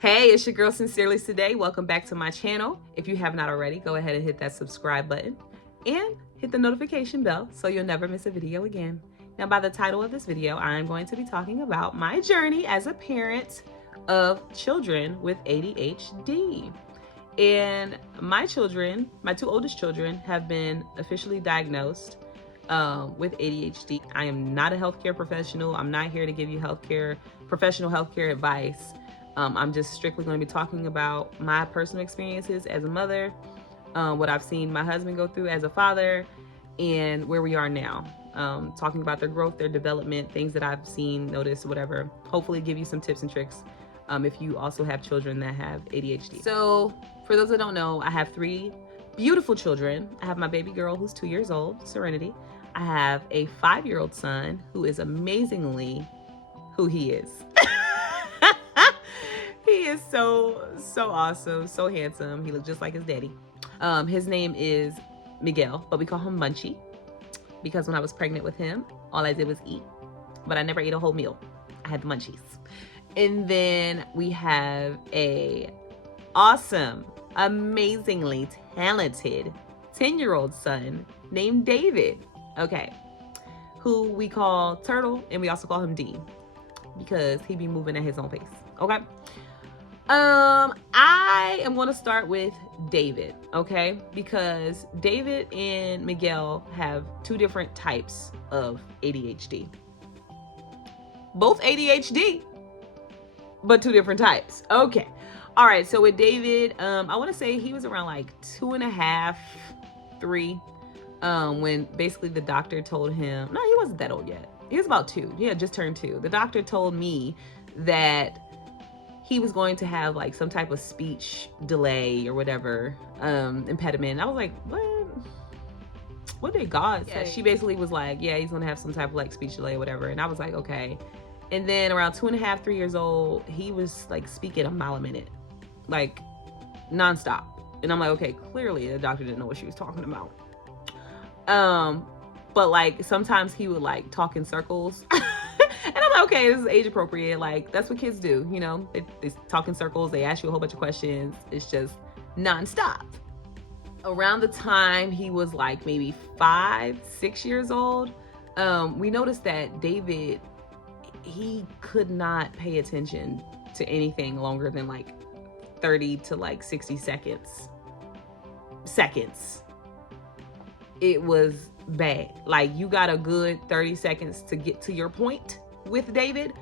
Hey, it's your girl Sincerely today. Welcome back to my channel. If you have not already, go ahead and hit that subscribe button and hit the notification bell so you'll never miss a video again. Now, by the title of this video, I'm going to be talking about my journey as a parent of children with ADHD. And my children, my two oldest children, have been officially diagnosed with ADHD. I am not a healthcare professional. I'm not here to give you professional healthcare advice. I'm just strictly going to be talking about my personal experiences as a mother, what I've seen my husband go through as a father, and where we are now. Talking about their growth, their development, things that I've seen, noticed, whatever. Hopefully give you some tips and tricks if you also have children that have ADHD. So for those that don't know, I have three beautiful children. I have my baby girl who's 2 years old, Serenity. I have a 5-year-old son who is amazingly who he is. He is so awesome, so handsome. He looks just like his daddy. His name is Miguel, but we call him Munchie because when I was pregnant with him, all I did was eat, but I never ate a whole meal. I had the munchies. And then we have a awesome, amazingly talented 10-year-old son named David, okay, who we call Turtle, and we also call him D because he be moving at his own pace, okay? I am going to start with David, okay? Because David and Miguel have two different types of ADHD. Both ADHD, but two different types. Okay. All right. So with David, I want to say he was around like 2.5, 3, when basically the doctor told him, no, he wasn't that old yet. He was about 2. He had just turned 2. The doctor told me that he was going to have like some type of speech delay or whatever, impediment. I was like, what did God say? She basically was like, yeah, he's gonna have some type of like speech delay or whatever. And I was like, okay. And then around 2.5, 3 years old, he was like speaking a mile a minute, like nonstop. And I'm like, okay, clearly the doctor didn't know what she was talking about. But like sometimes he would like talk in circles. And I'm like, okay, this is age appropriate. Like, that's what kids do, you know? They talk in circles. They ask you a whole bunch of questions. It's just nonstop. Around the time he was like maybe 5, 6 years old, we noticed that David, he could not pay attention to anything longer than like 30 to like 60 seconds. It was bad. Like, you got a good 30 seconds to get to your point with David,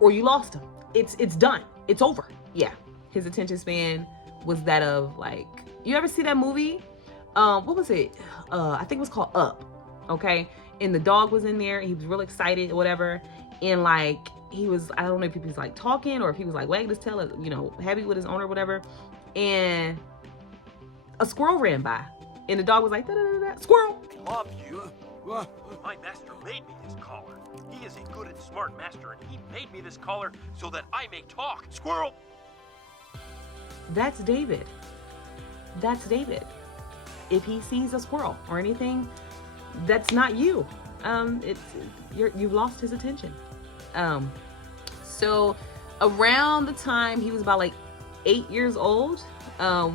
or you lost him. It's done. It's over. Yeah. His attention span was that of like, you ever see that movie? What was it? I think it was called Up. Okay. And the dog was in there. He was real excited or whatever. And like, he was, I don't know if he was like talking or if he was like wagging his tail, you know, happy with his owner or whatever. And a squirrel ran by and the dog was like, da, da, da, da, squirrel. Love you. My master made me this collar. He is a good and smart master, and he made me this collar so that I may talk. Squirrel! That's David. That's David. If he sees a squirrel or anything, that's not you. You've lost his attention. So around the time he was about like 8 years old,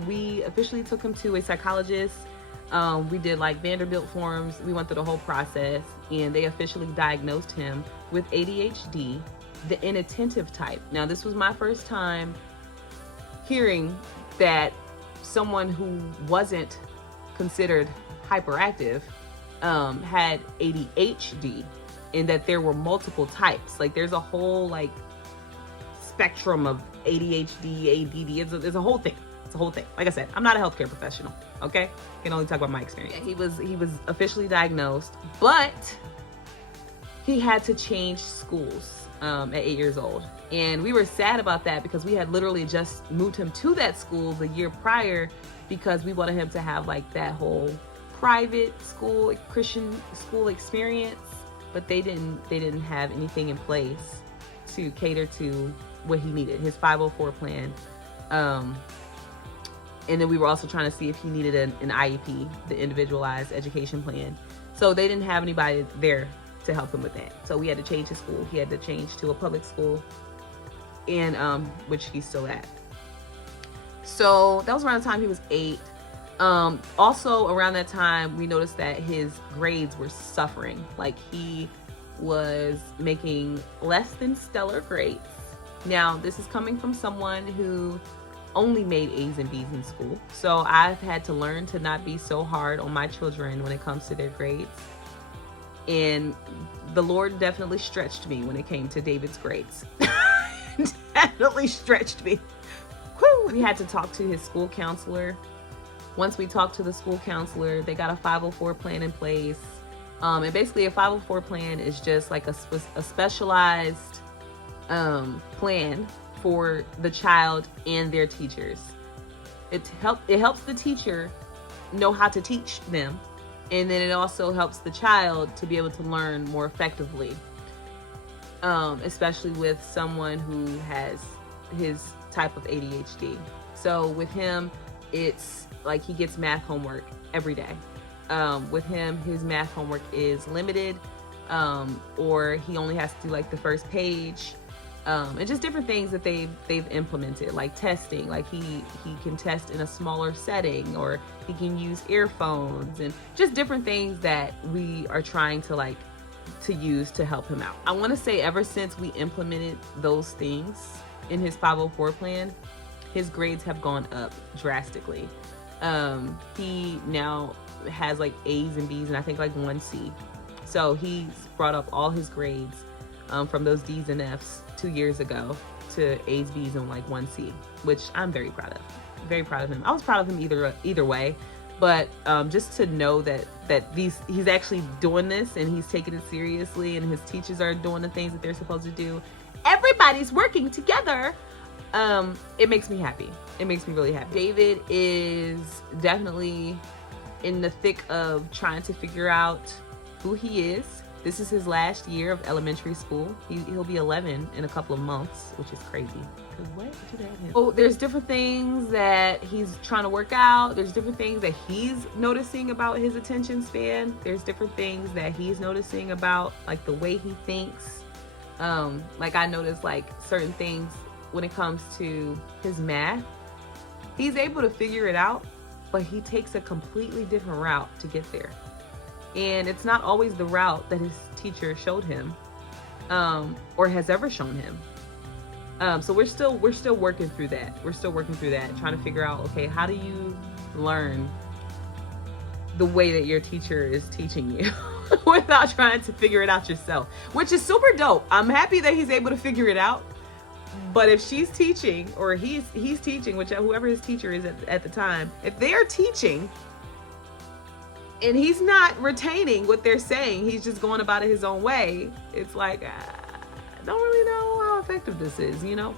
we officially took him to a psychologist. We did like Vanderbilt forms. We went through the whole process and they officially diagnosed him with ADHD, the inattentive type. Now, this was my first time hearing that someone who wasn't considered hyperactive had ADHD, and that there were multiple types. Like, there's a whole like spectrum of ADHD, ADD. It's a whole thing. It's a whole thing. Like I said, I'm not a healthcare professional, okay? I can only talk about my experience. Yeah, he was officially diagnosed, but he had to change schools at 8 years old. And we were sad about that because we had literally just moved him to that school the year prior because we wanted him to have like that whole private school, Christian school experience, but they didn't have anything in place to cater to what he needed, his 504 plan. And then we were also trying to see if he needed an IEP, the individualized education plan. So they didn't have anybody there to help him with that. So we had to change his school. He had to change to a public school, and which he's still at. So that was around the time he was 8. Also around that time, we noticed that his grades were suffering. Like, he was making less than stellar grades. Now, this is coming from someone who only made A's and B's in school. So I've had to learn to not be so hard on my children when it comes to their grades. And the Lord definitely stretched me when it came to David's grades. Definitely stretched me. Whew. We had to talk to his school counselor. Once we talked to the school counselor, they got a 504 plan in place. And basically a 504 plan is just like a specialized plan for the child and their teachers. It helps the teacher know how to teach them, and then it also helps the child to be able to learn more effectively, especially with someone who has his type of ADHD. So with him, it's like he gets math homework every day. With him, his math homework is limited, or he only has to do like the first page, and just different things that they've implemented, like testing. Like he can test in a smaller setting, or he can use earphones, and just different things that we are trying to use to help him out. I want to say ever since we implemented those things in his 504 plan, his grades have gone up drastically. He now has like A's and B's and I think like 1 C. So he's brought up all his grades from those D's and F's 2 years ago to A's, B's, and like 1 C, which I'm very proud of. Very proud of him. I was proud of him either way, but just to know that he's actually doing this and he's taking it seriously, and his teachers are doing the things that they're supposed to do. Everybody's working together. It makes me happy. It makes me really happy. David is definitely in the thick of trying to figure out who he is. This is his last year of elementary school. He'll be 11 in a couple of months, which is crazy. What did that happen? Oh, there's different things that he's trying to work out. There's different things that he's noticing about his attention span. There's different things that he's noticing about like the way he thinks. Like I noticed like certain things when it comes to his math. He's able to figure it out, but he takes a completely different route to get there. And it's not always the route that his teacher showed him, or has ever shown him. So we're still working through that. We're still working through that, trying to figure out, okay, how do you learn the way that your teacher is teaching you without trying to figure it out yourself, which is super dope. I'm happy that he's able to figure it out. But if she's teaching, or he's teaching, whoever his teacher is at the time, if they're teaching and he's not retaining what they're saying, he's just going about it his own way, it's like, I don't really know how effective this is, you know?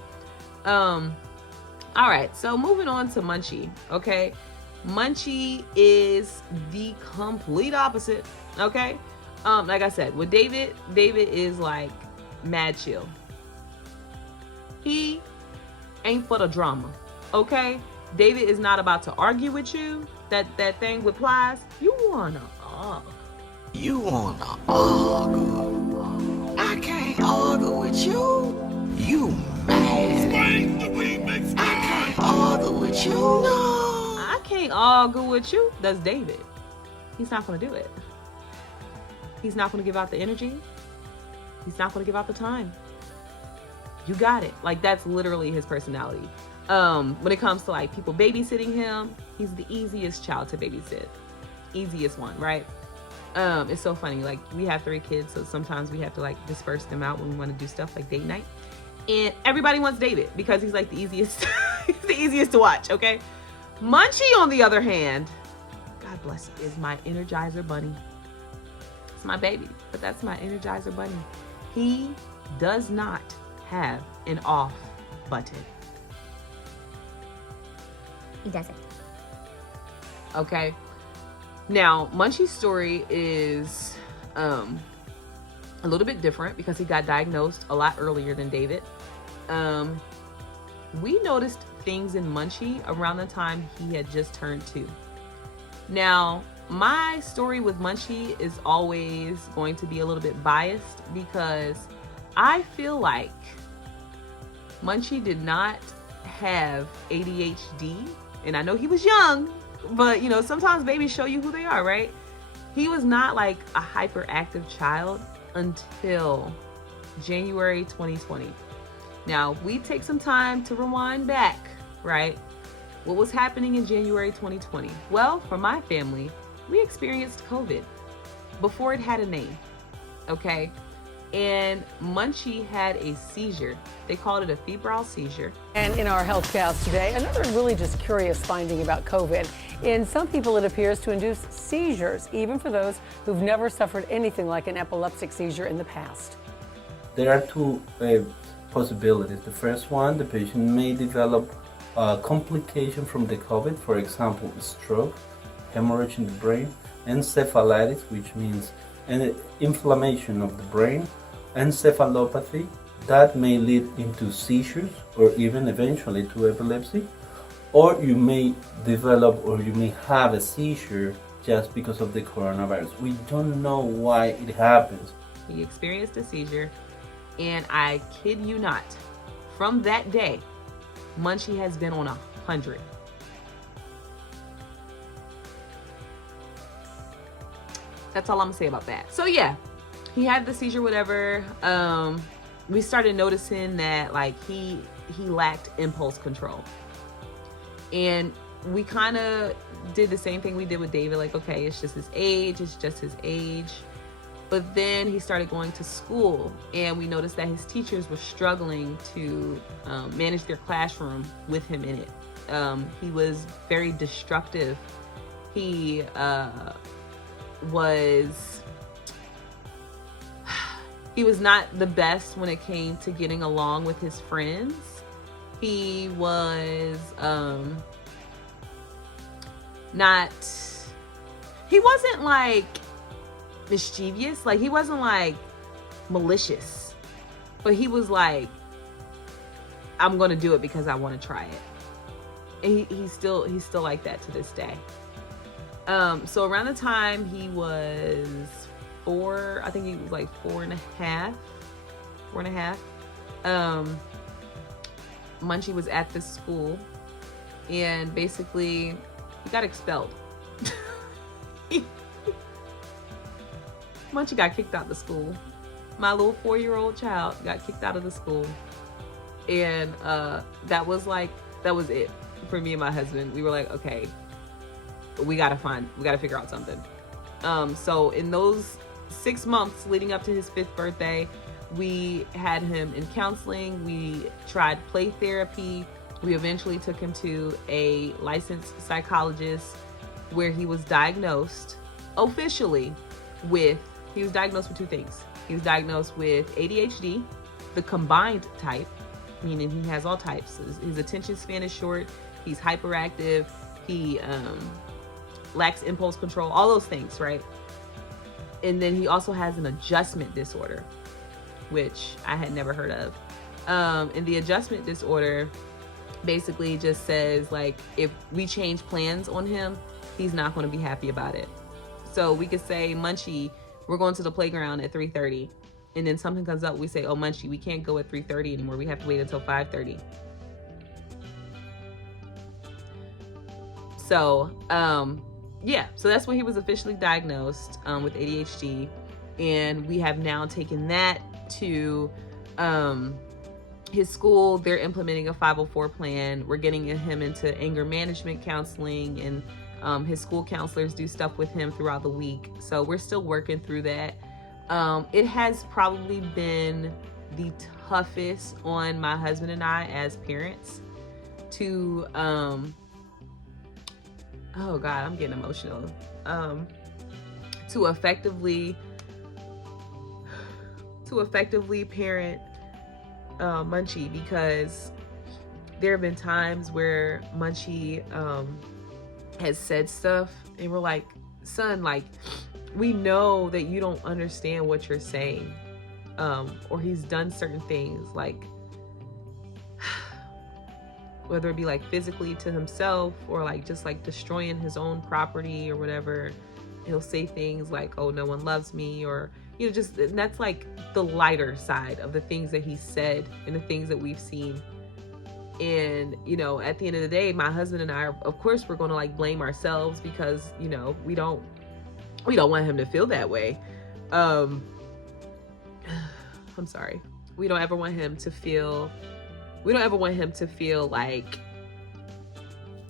All right, so moving on to Munchie, okay? Munchie is the complete opposite, okay? Like I said, with David is like mad chill. He ain't for the drama, okay? David is not about to argue with you. That thing with Plies, you wanna argue. You wanna argue? I can't argue with you. You mad? I can't argue with you. No. I can't argue with you. That's David. He's not gonna do it. He's not gonna give out the energy. He's not gonna give out the time. You got it. Like, that's literally his personality. When it comes to like people babysitting him, he's the easiest child to babysit. Easiest one, right? It's so funny. Like, we have 3 kids, so sometimes we have to like disperse them out when we want to do stuff like date night. And everybody wants David because he's like the easiest, he's the easiest to watch, okay? Munchie, on the other hand, God bless him, is my Energizer Bunny. It's my baby, but that's my Energizer Bunny. He does not have an off button. He doesn't. Okay. Now, Munchie's story is a little bit different because he got diagnosed a lot earlier than David. We noticed things in Munchie around the time he had just turned 2. Now, my story with Munchie is always going to be a little bit biased because I feel like Munchie did not have ADHD, and I know he was young, but you know, sometimes babies show you who they are, right? He was not like a hyperactive child until January 2020. Now, we take some time to rewind back, right? What was happening in January 2020? Well, for my family, we experienced COVID before it had a name, okay? And Munchie had a seizure. They called it a febrile seizure. And in our healthcast today, another really just curious finding about COVID. In some people, it appears to induce seizures, even for those who've never suffered anything like an epileptic seizure in the past. There are two possibilities. The first one, the patient may develop a complication from the COVID, for example, stroke, hemorrhage in the brain, encephalitis, which means an inflammation of the brain, encephalopathy, that may lead into seizures or even eventually to epilepsy. Or you may develop or you may have a seizure just because of the coronavirus. We don't know why it happens. He experienced a seizure, and I kid you not, from that day, Munchie has been on 100. That's all I'm gonna say about that. So yeah, he had the seizure, whatever. We started noticing that like he lacked impulse control. And we kind of did the same thing we did with David, like, okay, it's just his age, But then he started going to school, and we noticed that his teachers were struggling to manage their classroom with him in it. He was very destructive. He was not the best when it came to getting along with his friends. He was he wasn't like mischievous, like he wasn't like malicious, but he was like, I'm gonna do it because I want to try it. And he's still like that to this day. So around the time he was 4, I think he was like 4.5. Munchie was at this school, and basically he got expelled. Munchie got kicked out of the school. My little 4-year-old child got kicked out of the school, and that was it for me and my husband. We were like, okay, we gotta figure out something. So in those 6 months leading up to his 5th birthday, we had him in counseling. We tried play therapy. We eventually took him to a licensed psychologist where he was diagnosed officially with 2 things. He was diagnosed with ADHD, the combined type, meaning he has all types. His attention span is short, he's hyperactive, he lacks impulse control, all those things, right? And then he also has an adjustment disorder, which I had never heard of. And the adjustment disorder basically just says, like, if we change plans on him, he's not going to be happy about it. So we could say, Munchie, we're going to the playground at 3:30, and then something comes up, we say, oh, Munchie, we can't go at 3:30 anymore, we have to wait until 5:30. So yeah, so that's when he was officially diagnosed with ADHD, and we have now taken that to his school. They're implementing a 504 plan. We're getting him into anger management counseling, and his school counselors do stuff with him throughout the week. So we're still working through that. It has probably been the toughest on my husband and I as parents to oh God, I'm getting emotional. To effectively parent Munchie, because there have been times where Munchie has said stuff and we're like, son, like, we know that you don't understand what you're saying. Or he's done certain things, like whether it be like physically to himself or like just like destroying his own property or whatever. He'll say things like, oh, no one loves me, or, you know, just, and that's like the lighter side of the things that he said and the things that we've seen. And, you know, at the end of the day, my husband and I are, of course, we're going to like blame ourselves because, you know, we don't want him to feel that way. I'm sorry. We don't ever want him to feel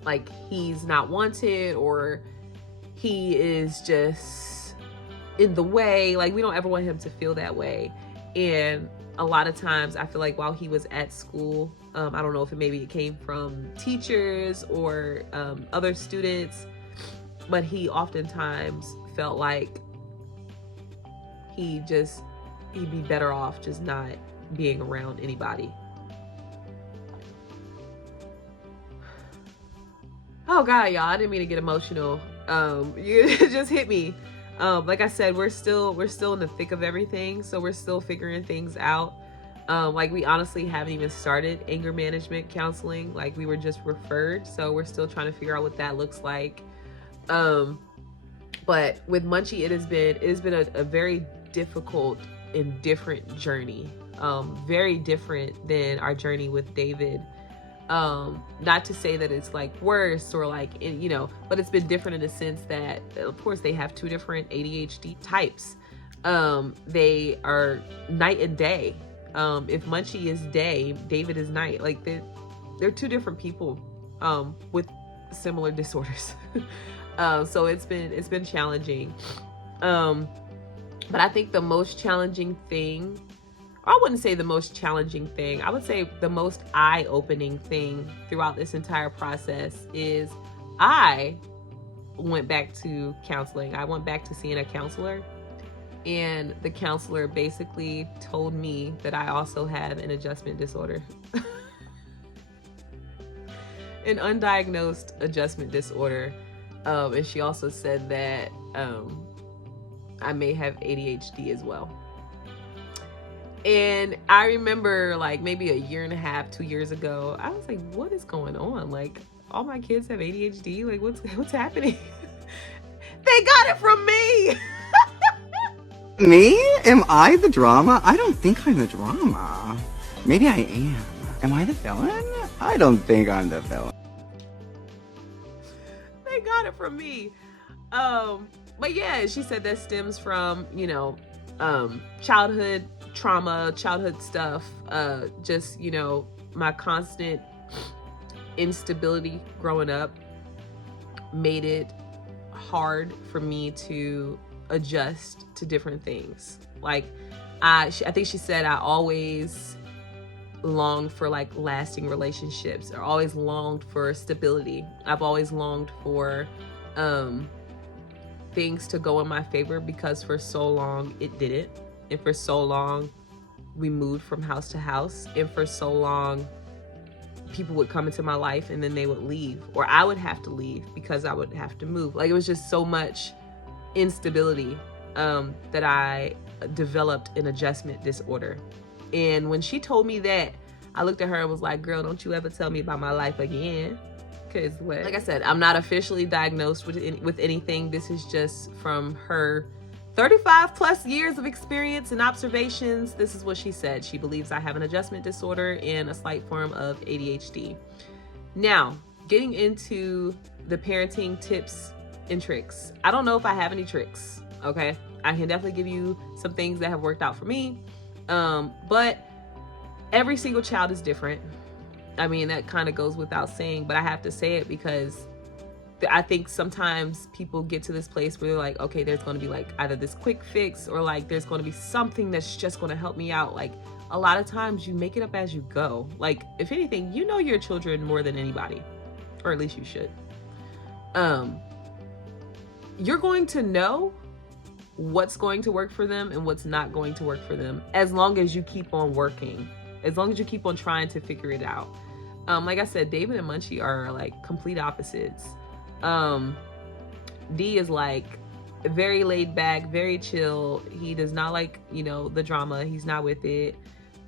like he's not wanted or he is just in the way. Like, we don't ever want him to feel that way. And a lot of times I feel like while he was at school, I don't know if it came from teachers or other students, but he oftentimes felt like he'd be better off just not being around anybody. Oh God, y'all, I didn't mean to get emotional. It just hit me. Like I said, we're still in the thick of everything, so we're still figuring things out. Like, we honestly haven't even started anger management counseling. Like, we were just referred, so we're still trying to figure out what that looks like. But with Munchie, it has been a very difficult and different journey. Very different than our journey with David. Not to say that it's like worse or like, you know, but it's been different in the sense that, of course, they have two different ADHD types. They are night and day. If Munchie is day, David is night. Like, they're two different people with similar disorders. So it's been challenging. But I think the most challenging thing, I wouldn't say the most challenging thing, I would say the most eye-opening thing throughout this entire process is I went back to counseling. I went back to seeing a counselor, and the counselor basically told me that I also have an adjustment disorder. An undiagnosed adjustment disorder. And she also said that I may have ADHD as well. And I remember, like, maybe a year and a half, 2 years ago, I was like, what is going on? Like, all my kids have ADHD? Like, what's happening? They got it from me! Me? Am I the drama? I don't think I'm the drama. Maybe I am. Am I the villain? I don't think I'm the villain. They got it from me. But yeah, she said that stems from, you know, childhood trauma, childhood stuff, just, you know, my constant instability growing up made it hard for me to adjust to different things. Like, I think she said I always longed for like lasting relationships, or always longed for stability. I've always longed for things to go in my favor, because for so long it didn't. And for so long we moved from house to house, and for so long people would come into my life and then they would leave, or I would have to leave because I would have to move. Like, it was just so much instability that I developed an adjustment disorder. And when she told me that, I looked at her and was like, girl, don't you ever tell me about my life again. Because, like I said, I'm not officially diagnosed with anything. This is just from her 35 plus years of experience and observations. This is what she said. She believes I have an adjustment disorder and a slight form of ADHD. Now, getting into the parenting tips and tricks. I don't know if I have any tricks, okay? I can definitely give you some things that have worked out for me. But every single child is different. I mean, that kind of goes without saying, but I have to say it because I think sometimes people get to this place where they're like, okay, there's going to be like either this quick fix, or like there's going to be something that's just going to help me out. Like, a lot of times you make it up as you go. Like, if anything, you know your children more than anybody, or at least you should. You're going to know what's going to work for them and what's not going to work for them, as long as you keep on working, as long as you keep on trying to figure it out. Like I said, David and Munchie are like complete opposites. D is like very laid back, very chill. He does not like, you know, the drama. He's not with it.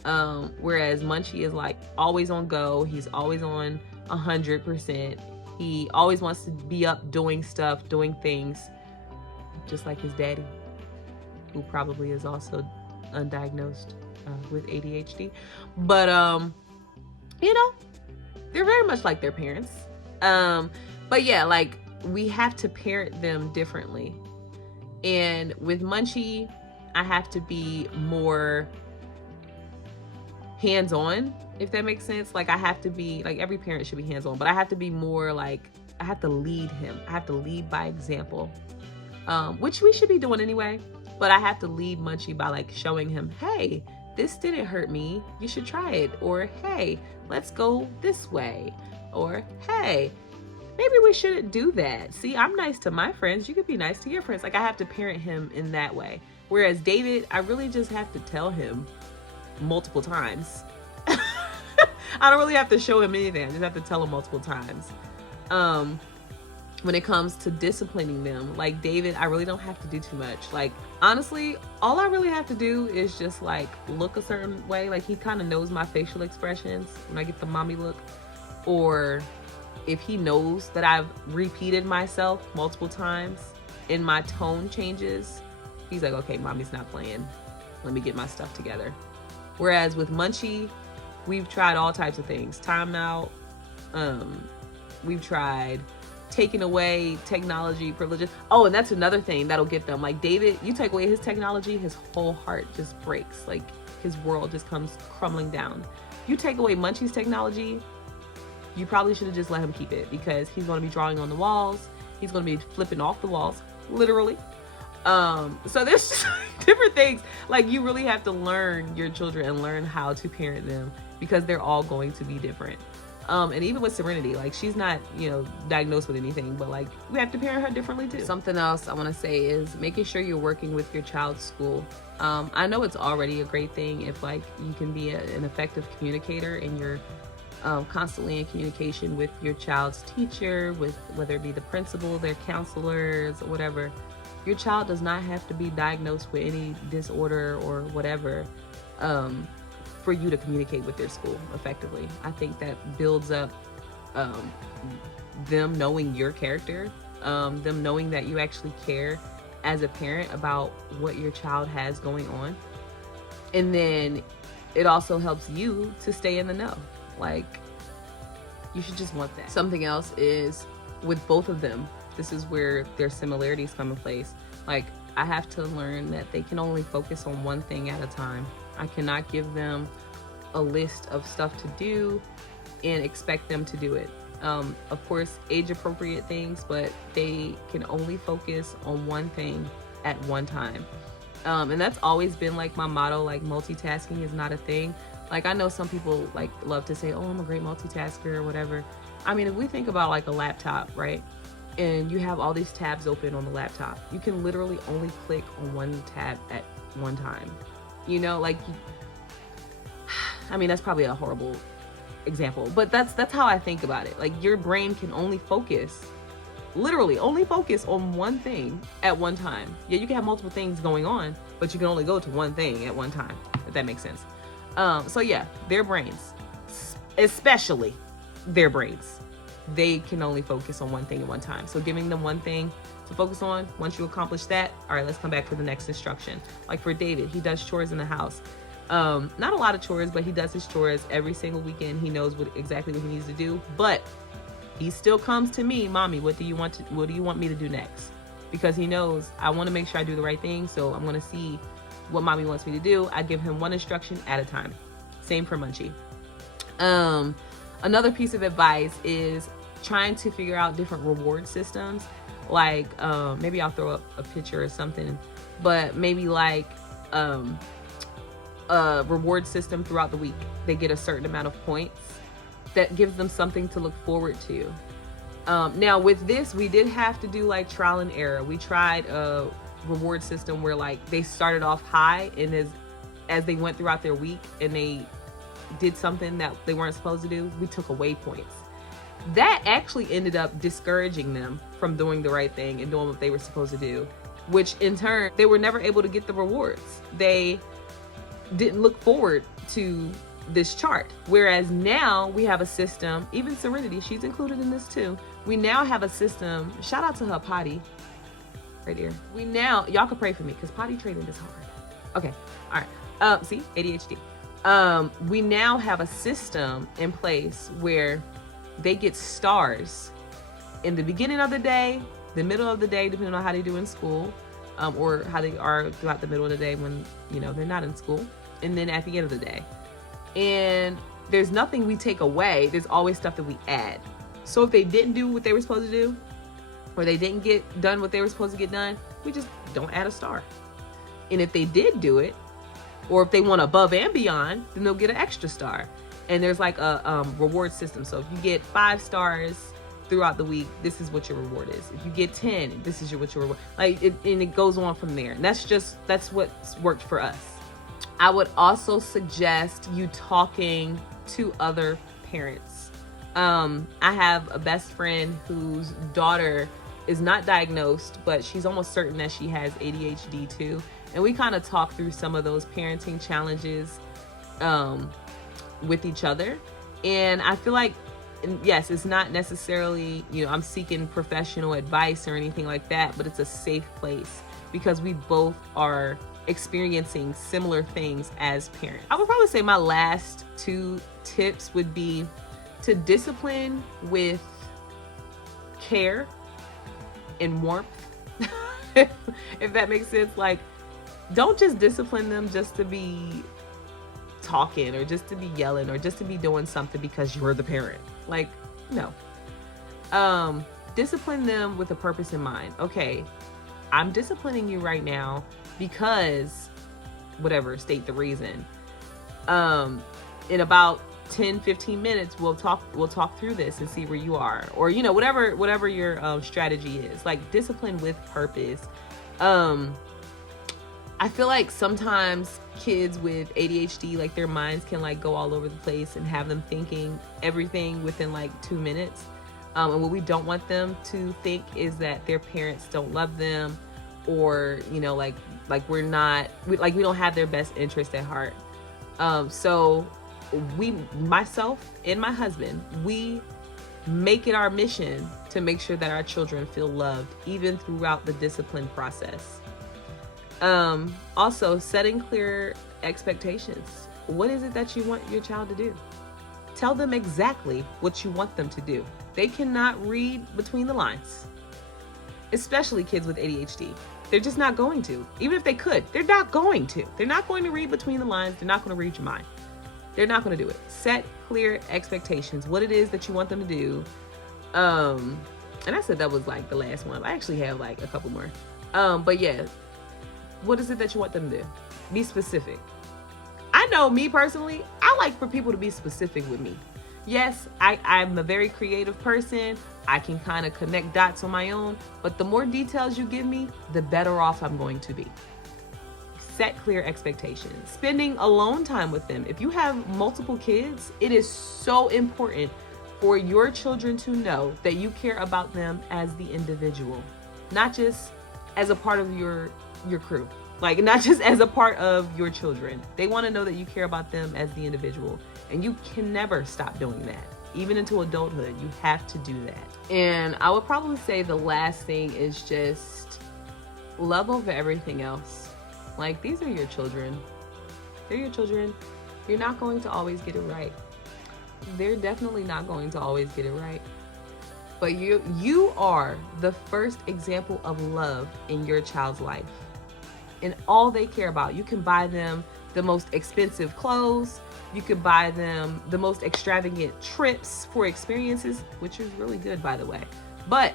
Whereas Munchie is like always on go. He's always on 100%. He always wants to be up doing stuff, doing things, just like his daddy, who probably is also undiagnosed with ADHD. But, you know, they're very much like their parents. But yeah, like we have to parent them differently. And with Munchie, I have to be more hands-on, if that makes sense. Like I have to be, like every parent should be hands-on, but I have to be more like, I have to lead him. I have to lead by example, which we should be doing anyway. But I have to lead Munchie by like showing him, hey, this didn't hurt me, you should try it. Or hey, let's go this way. Or hey, maybe we shouldn't do that. See, I'm nice to my friends, you could be nice to your friends. Like I have to parent him in that way. Whereas David, I really just have to tell him multiple times. I don't really have to show him anything. I just have to tell him multiple times. When it comes to disciplining them, like David, I really don't have to do too much. Like honestly, all I really have to do is just like look a certain way. Like he kind of knows my facial expressions when I get the mommy look, or if he knows that I've repeated myself multiple times and my tone changes, he's like, okay, mommy's not playing. Let me get my stuff together. Whereas with Munchie, we've tried all types of things. Timeout. We've tried taking away technology privileges. Oh, and that's another thing that'll get them. Like David, you take away his technology, his whole heart just breaks. Like his world just comes crumbling down. You take away Munchie's technology, you probably should have just let him keep it, because he's going to be drawing on the walls. He's going to be flipping off the walls, literally. So there's just different things. Like you really have to learn your children and learn how to parent them, because they're all going to be different. And even with Serenity, like she's not, you know, diagnosed with anything, but like we have to parent her differently too. Something else I want to say is making sure you're working with your child's school. I know it's already a great thing if like you can be an effective communicator and you're constantly in communication with your child's teacher, with whether it be the principal, their counselors, or whatever. Your child does not have to be diagnosed with any disorder or whatever for you to communicate with their school effectively. I think that builds up them knowing your character, them knowing that you actually care as a parent about what your child has going on. And then it also helps you to stay in the know. Like, you should just want that. Something else is with both of them, this is where their similarities come in place. Like, I have to learn that they can only focus on one thing at a time. I cannot give them a list of stuff to do and expect them to do it. Of course, age-appropriate things, but they can only focus on one thing at one time. And that's always been like my motto, like multitasking is not a thing. Like I know some people like love to say, oh, I'm a great multitasker or whatever. I mean, if we think about like a laptop, right? And you have all these tabs open on the laptop, you can literally only click on one tab at one time. You know, like, I mean, that's probably a horrible example, but that's how I think about it. Like your brain can only focus, literally only focus on one thing at one time. Yeah, you can have multiple things going on, but you can only go to one thing at one time, if that makes sense. So yeah, their brains, especially their brains, they can only focus on one thing at one time. So giving them one thing to focus on, once you accomplish that, all right, let's come back to the next instruction. Like for David, he does chores in the house. Not a lot of chores, but he does his chores every single weekend. He knows exactly what he needs to do, but he still comes to me, mommy, what do you want me to do next? Because he knows I want to make sure I do the right thing. So I'm going to see what mommy wants me to do. I give him one instruction at a time. Same for Munchie. Another piece of advice is trying to figure out different reward systems. Like, maybe I'll throw up a picture or something, but maybe like, a reward system throughout the week. They get a certain amount of points that gives them something to look forward to. Now with this, we did have to do like trial and error. We tried a reward system where like they started off high, and as they went throughout their week and they did something that they weren't supposed to do, we took away points. That actually ended up discouraging them from doing the right thing and doing what they were supposed to do, which in turn, they were never able to get the rewards. They didn't look forward to this chart. Whereas now we have a system, even Serenity, she's included in this too. We now have a system, shout out to her potty, right here. Y'all can pray for me because potty training is hard. Okay, all right. See, ADHD. We now have a system in place where they get stars in the beginning of the day, the middle of the day, depending on how they do in school, or how they are throughout the middle of the day when, you know, they're not in school, and then at the end of the day. And there's nothing we take away. There's always stuff that we add. So if they didn't do what they were supposed to do, or they didn't get done what they were supposed to get done, we just don't add a star. And if they did do it, or if they want above and beyond, then they'll get an extra star. And there's like a reward system. So if you get 5 stars throughout the week, this is what your reward is. If you get 10, this is what your reward. Like, and it goes on from there. And that's what's worked for us. I would also suggest you talking to other parents. I have a best friend whose daughter is not diagnosed, but she's almost certain that she has ADHD too. And we kind of talk through some of those parenting challenges with each other. And I feel like, yes, it's not necessarily, you know, I'm seeking professional advice or anything like that, but it's a safe place because we both are experiencing similar things as parents. I would probably say my last 2 tips would be to discipline with care and warmth, if that makes sense. Like, don't just discipline them just to be talking or just to be yelling or just to be doing something because you're the parent. Like, no. Discipline them with a purpose in mind. Okay, I'm disciplining you right now because whatever, state the reason. In about 10-15 minutes we'll talk through this and see where you are, or, you know, whatever your strategy is. Like, discipline with purpose. I feel like sometimes kids with ADHD, like, their minds can like go all over the place and have them thinking everything within like 2 minutes. And what we don't want them to think is that their parents don't love them, or, you know, like we don't have their best interest at heart. So myself and my husband, we make it our mission to make sure that our children feel loved even throughout the discipline process. Also, setting clear expectations. What is it that you want your child to do? Tell them exactly what you want them to do. They cannot read between the lines, especially kids with ADHD. They're just not going to. Even if they could, they're not going to. They're not going to read between the lines. They're not going to read your mind. They're not going to do it. Set clear expectations. What it is that you want them to do. And I said that was like the last one. I actually have like a couple more. But yeah, what is it that you want them to do? Be specific. I know, me personally, I like for people to be specific with me. Yes, I'm a very creative person. I can kind of connect dots on my own, but the more details you give me, the better off I'm going to be. Set clear expectations. Spending alone time with them. If you have multiple kids, it is so important for your children to know that you care about them as the individual, not just as a part of your crew. Like, not just as a part of your children. They want to know that you care about them as the individual. And you can never stop doing that. Even into adulthood, you have to do that. And I would probably say the last thing is just love over everything else. Like, these are your children. They're your children. You're not going to always get it right. They're definitely not going to always get it right. But you are the first example of love in your child's life. And all they care about. You can buy them the most expensive clothes. You could buy them the most extravagant trips for experiences, which is really good, by the way. But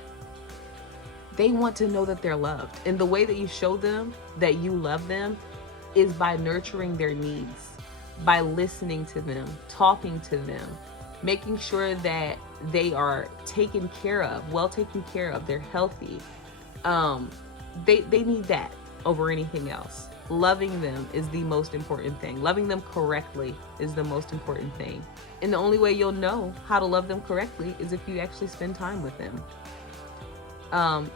they want to know that they're loved. And the way that you show them that you love them is by nurturing their needs, by listening to them, talking to them, making sure that they are taken care of, well taken care of, they're healthy. They need that over anything else. Loving them is the most important thing. Loving them correctly is the most important thing. And the only way you'll know how to love them correctly is if you actually spend time with them.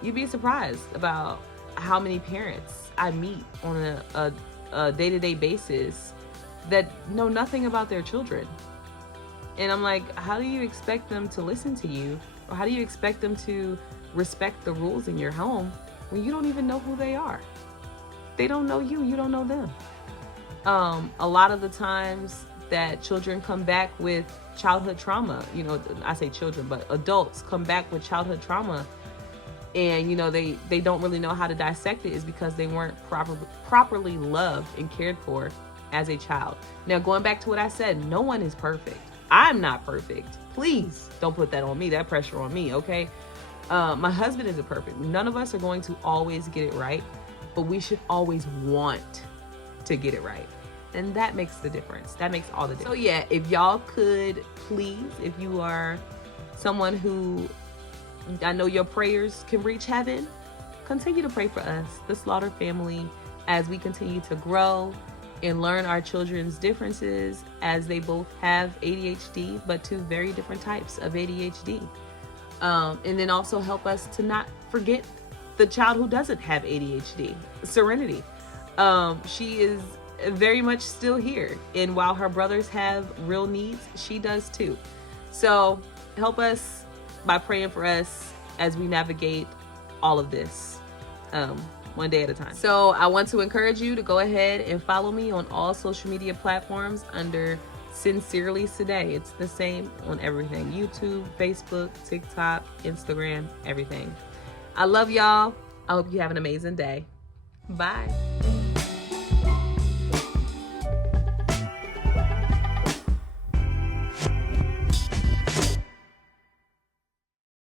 You'd be surprised about how many parents I meet on a day-to-day basis that know nothing about their children. And I'm like, how do you expect them to listen to you? Or how do you expect them to respect the rules in your home when you don't even know who they are? They don't know you, you don't know them. A lot of the times that children come back with childhood trauma. You know, I say children, but adults come back with childhood trauma, and you know they don't really know how to dissect it, is because they weren't properly loved and cared for as a child. Now, going back to what I said, no one is perfect. I'm not perfect. Please don't put that on me, that pressure on me, okay? My husband isn't perfect. None of us are going to always get it right, but we should always want to get it right. And that makes the difference. That makes all the difference. So yeah, if y'all could please, if you are someone who I know your prayers can reach heaven, continue to pray for us, the Slaughter family, as we continue to grow and learn our children's differences, as they both have ADHD, but two very different types of ADHD. And then also help us to not forget the child who doesn't have ADHD, Serenity. She is very much still here. And while her brothers have real needs, she does too. So help us by praying for us as we navigate all of this, one day at a time. So I want to encourage you to go ahead and follow me on all social media platforms under Sincerely Today. It's the same on everything: YouTube, Facebook, TikTok, Instagram, everything. I love y'all. I hope you have an amazing day. Bye.